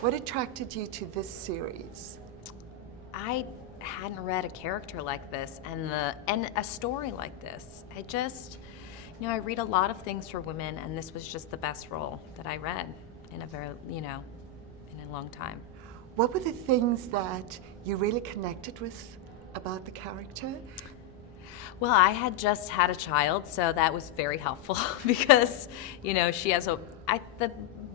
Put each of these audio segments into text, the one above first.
What attracted you to this series? I hadn't read a character like this and a story like this. I read a lot of things for women, and this was just the best role that I read in in a long time. What were the things that you really connected with about the character? Well, I had just had a child, so that was very helpful because, she has the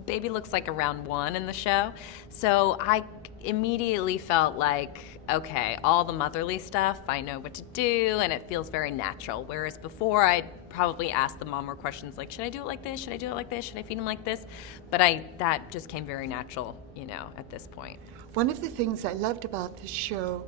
baby looks like around 1 in the show. So I immediately felt like, okay, all the motherly stuff, I know what to do, and it feels very natural. Whereas before, I'd probably ask the mom more questions like, should I do it like this? Should I do it like this? Should I feed him like this? But that just came very natural, at this point. One of the things I loved about the show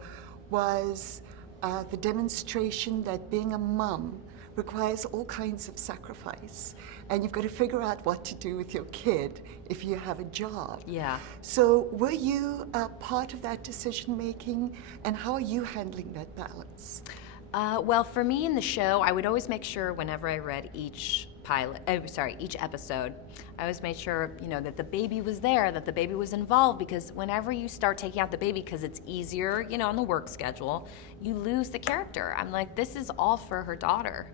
was the demonstration that being a mum requires all kinds of sacrifice, and you've got to figure out what to do with your kid if you have a job. Yeah. So were you a part of that decision making, and how are you handling that balance? Well, for me in the show, I would always make sure whenever I read each episode, I always made sure, that the baby was there, that the baby was involved, because whenever you start taking out the baby because it's easier, on the work schedule, you lose the character. I'm like, this is all for her daughter.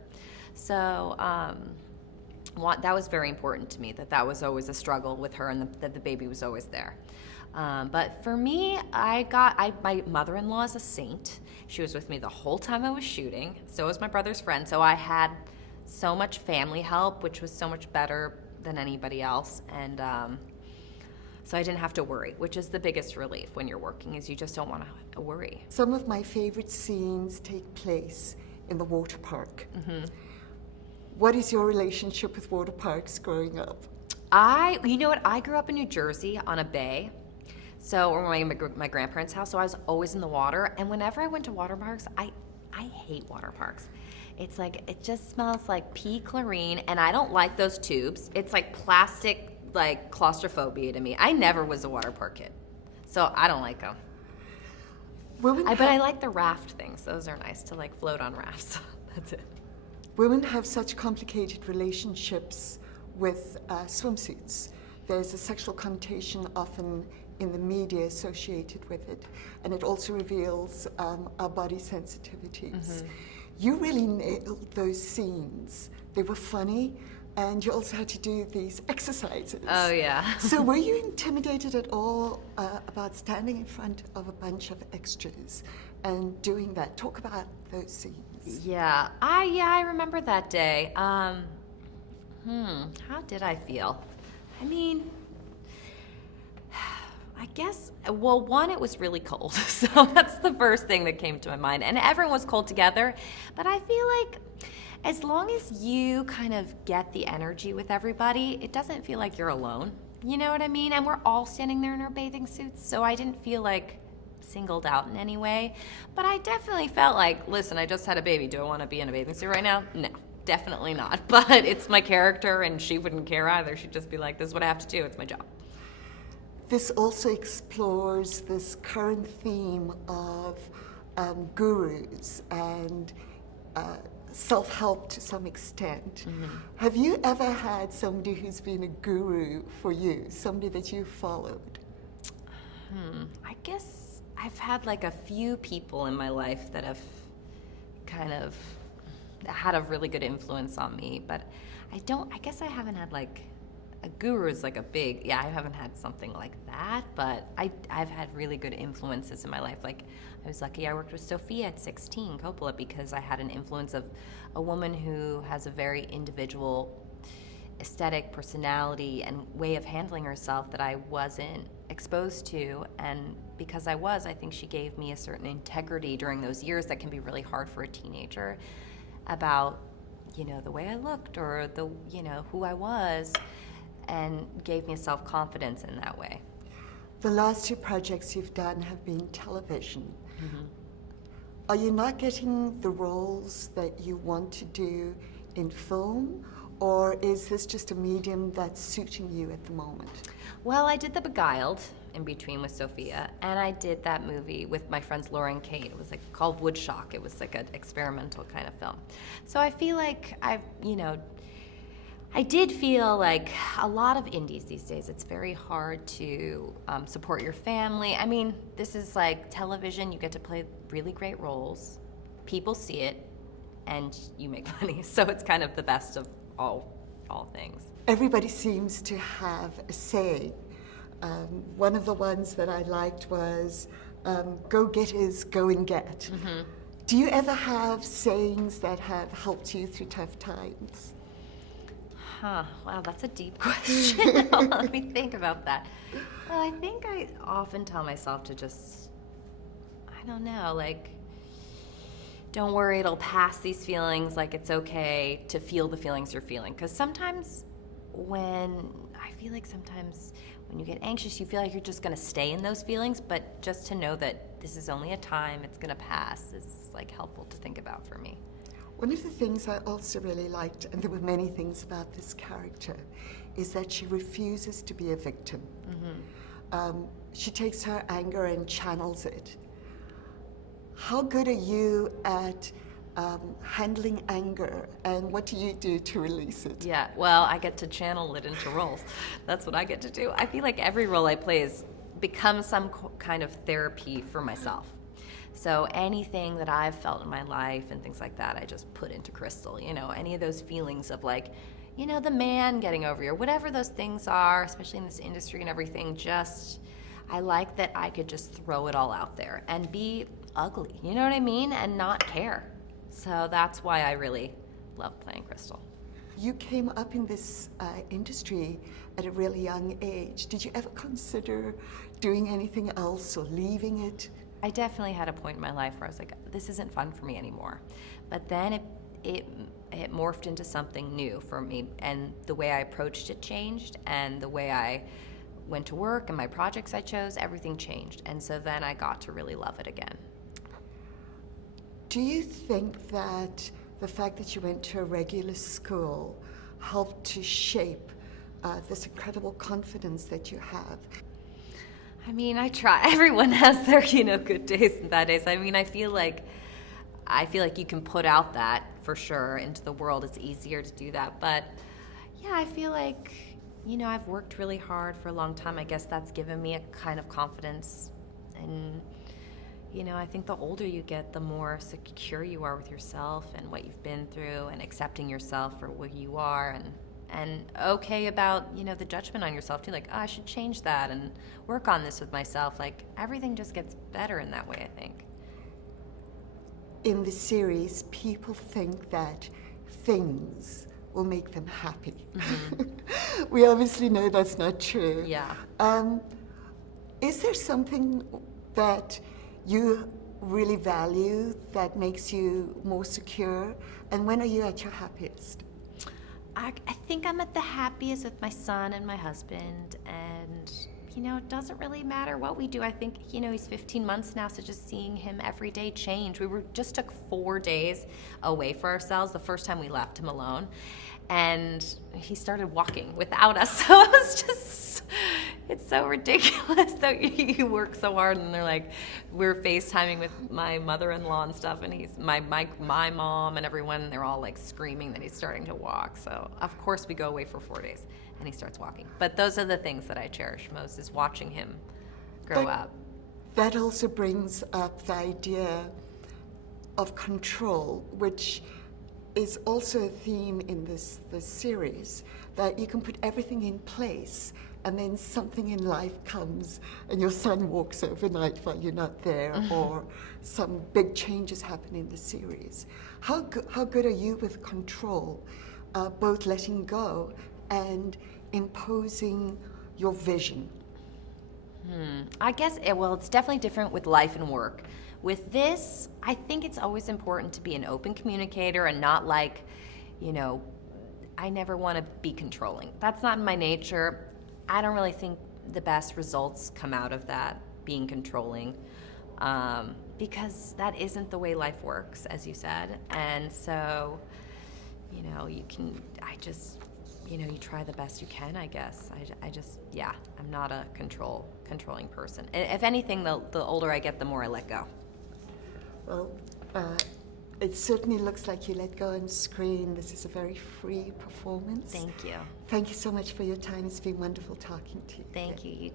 So that was very important to me, that was always a struggle with her and that the baby was always there. But for me, my mother-in-law is a saint. She was with me the whole time I was shooting. So was my brother's friend. So I had so much family help, which was so much better than anybody else. And so I didn't have to worry, which is the biggest relief when you're working, is you just don't want to worry. Some of my favorite scenes take place in the water park. Mm-hmm. What is your relationship with water parks growing up? You know what? I grew up in New Jersey on a bay. Or my grandparents' house, so I was always in the water. And whenever I went to water parks, I hate water parks. It's like, it just smells like pea chlorine, and I don't like those tubes. It's like plastic, like claustrophobia to me. I never was a water park kid, so I don't like them. But I like the raft things. Those are nice to like float on rafts. That's it. Women have such complicated relationships with swimsuits. There's a sexual connotation often in the media associated with it, and it also reveals our body sensitivities. Mm-hmm. You really nailed those scenes. They were funny, and you also had to do these exercises. Oh, yeah. So were you intimidated at all about standing in front of a bunch of extras and doing that? Talk about those scenes. Yeah, I remember that day. How did I feel? I mean, I guess, well, one, it was really cold. So that's the first thing that came to my mind. And everyone was cold together. But I feel like as long as you kind of get the energy with everybody, it doesn't feel like you're alone. You know what I mean? And we're all standing there in our bathing suits. So I didn't feel like singled out in any way. But I definitely felt like, listen, I just had a baby. Do I want to be in a bathing suit right now? No. Definitely not. But it's my character, and she wouldn't care either. She'd just be like, this is what I have to do. It's my job. This also explores this current theme of gurus and self-help to some extent. Mm-hmm. Have you ever had somebody who's been a guru for you, somebody that you followed? I guess I've had like a few people in my life that have kind of had a really good influence on me, but I guess I haven't had like a guru is like I haven't had something like that, but I've had really good influences in my life. Like, I was lucky I worked with Sofia at 16, Coppola, because I had an influence of a woman who has a very individual aesthetic, personality, and way of handling herself that I wasn't exposed to. And because I think she gave me a certain integrity during those years that can be really hard for a teenager, about, the way I looked or who I was, and gave me self-confidence in that way. The last 2 projects you've done have been television. Mm-hmm. Are you not getting the roles that you want to do in film, or is this just a medium that's suiting you at the moment? Well, I did The Beguiled in between with Sofia, and I did that movie with my friends Laura and Kate. It was called Woodshock. It was like an experimental kind of film. So I feel like I did feel like a lot of indies these days, it's very hard to support your family. I mean, this is like television, you get to play really great roles, people see it, and you make money. So it's kind of the best of all things. Everybody seems to have a saying. One of the ones that I liked was, go-getters, go and get. Mm-hmm. Do you ever have sayings that have helped you through tough times? Wow, that's a deep question. Let me think about that. Well, I think I often tell myself to just, I don't know, like, don't worry, it'll pass these feelings, like it's okay to feel the feelings you're feeling. Because sometimes when you get anxious, you feel like you're just gonna stay in those feelings, but just to know that this is only a time, it's gonna pass, is like helpful to think about for me. One of the things I also really liked, and there were many things about this character, is that she refuses to be a victim. Mm-hmm. She takes her anger and channels it. How good are you at handling anger, and what do you do to release it? Yeah, well, I get to channel it into roles. That's what I get to do. I feel like every role I play becomes some kind of therapy for myself. So anything that I've felt in my life and things like that, I just put into Crystal. You know, any of those feelings of like, you know, the man getting over you, or whatever those things are, especially in this industry and everything, I like that I could just throw it all out there and be ugly, you know what I mean? And not care. So that's why I really love playing Crystal. You came up in this industry at a really young age. Did you ever consider doing anything else or leaving it? I definitely had a point in my life where I was like, this isn't fun for me anymore. But then it morphed into something new for me, and the way I approached it changed, and the way I went to work and my projects I chose, everything changed. And so then I got to really love it again. Do you think that the fact that you went to a regular school helped to shape this incredible confidence that you have? I mean, I try. Everyone has their, good days and bad days. I mean, I feel like you can put out that for sure into the world. It's easier to do that. But yeah, I feel like, I've worked really hard for a long time. I guess that's given me a kind of confidence. And, I think the older you get, the more secure you are with yourself and what you've been through, and accepting yourself for what you are, and okay about, the judgment on yourself too. Like, I should change that and work on this with myself. Like, everything just gets better in that way, I think. In the series, people think that things will make them happy. Mm-hmm. We obviously know that's not true. Yeah. Is there something that you really value that makes you more secure? And when are you at your happiest? I think I'm at the happiest with my son and my husband, and it doesn't really matter what we do. I think he's 15 months now, so just seeing him every day change. We just took 4 days away for ourselves the first time we left him alone, and he started walking without us. So it was just, it's so ridiculous that you work so hard, and they're like, we're FaceTiming with my mother-in-law and stuff, and he's my mom and everyone, and they're all like screaming that he's starting to walk. So of course we go away for 4 days and he starts walking. But those are the things that I cherish most, is watching him grow up. That also brings up the idea of control, which is also a theme in this series, that you can put everything in place and then something in life comes and your son walks overnight while you're not there, mm-hmm. or some big changes happen in the series. How good are you with control, both letting go and imposing your vision? I guess, it's definitely different with life and work. With this, I think it's always important to be an open communicator and not like, I never want to be controlling. That's not in my nature. I don't really think the best results come out of that, being controlling, because that isn't the way life works, as you said. And so, you try the best you can, I guess. I'm not a controlling person. If anything, the older I get, the more I let go. Well, It certainly looks like you let go on screen. This is a very free performance. Thank you. Thank you so much for your time. It's been wonderful talking to you. Thank you. You too.